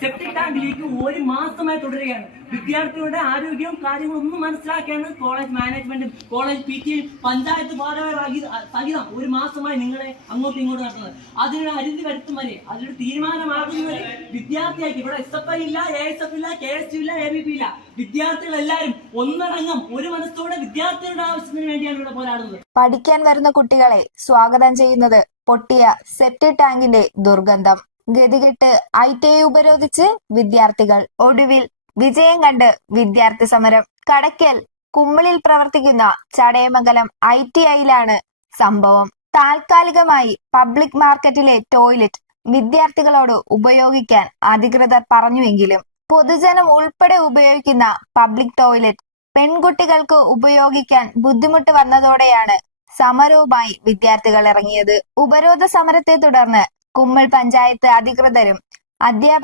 Septic tank leak ഒരു മാസമായി തുടരുകയാണ്. വിദ്യാർത്ഥികളുടെ ആരോഗ്യവും കാര്യങ്ങളും ഒന്നും മനസ്സിലാക്കിയാണ് കോളേജ് മാനേജ്മെന്റും കോളേജ് PT പഞ്ചായത്ത് സഹിതം ഒരു മാസമായി നിങ്ങളെ അങ്ങോട്ടും ഇങ്ങോട്ടും നടത്തുന്നത്. അതിനൊരു അരുതി വരുത്തും വരെ, അതിനൊരു തീരുമാനമാകുന്നവരെ വിദ്യാർത്ഥിയായിട്ട് ഇവിടെ SFI ഇല്ല, ASF ഇല്ല, KSU ഇല്ല, ABP ഇല്ല, വിദ്യാർത്ഥികൾ എല്ലാവരും ഒന്നടങ്കം ഒരു മനസ്സോടെ വിദ്യാർത്ഥികളുടെ ആവശ്യത്തിന് വേണ്ടിയാണ് ഇവിടെ പോരാടുന്നത്. പഠിക്കാൻ വരുന്ന കുട്ടികളെ സ്വാഗതം ചെയ്യുന്നത് പൊട്ടിയ സെപ്റ്റിക് ടാങ്കിന്റെ ദുർഗന്ധം. ഗതികെട്ട് ITI ഉപരോധിച്ച് വിദ്യാർത്ഥികൾ. ഒടുവിൽ വിജയം കണ്ട് വിദ്യാർത്ഥി സമരം. കടയ്ക്കൽ കുമ്മിളിൽ പ്രവർത്തിക്കുന്ന ചടയമംഗലം ITIയിലാണ് സംഭവം. താൽക്കാലികമായി പബ്ലിക് മാർക്കറ്റിലെ ടോയ്ലറ്റ് വിദ്യാർത്ഥികളോട് ഉപയോഗിക്കാൻ അധികൃതർ പറഞ്ഞുവെങ്കിലും പൊതുജനം ഉൾപ്പെടെ ഉപയോഗിക്കുന്ന പബ്ലിക് ടോയ്ലറ്റ് പെൺകുട്ടികൾക്ക് ഉപയോഗിക്കാൻ ബുദ്ധിമുട്ട് വന്നതോടെയാണ് സമരവുമായി വിദ്യാർത്ഥികൾ ഇറങ്ങിയത്. ഉപരോധ സമരത്തെ തുടർന്ന് കുമ്മിൾ പഞ്ചായത്ത് അധികൃതരും അധ്യാപക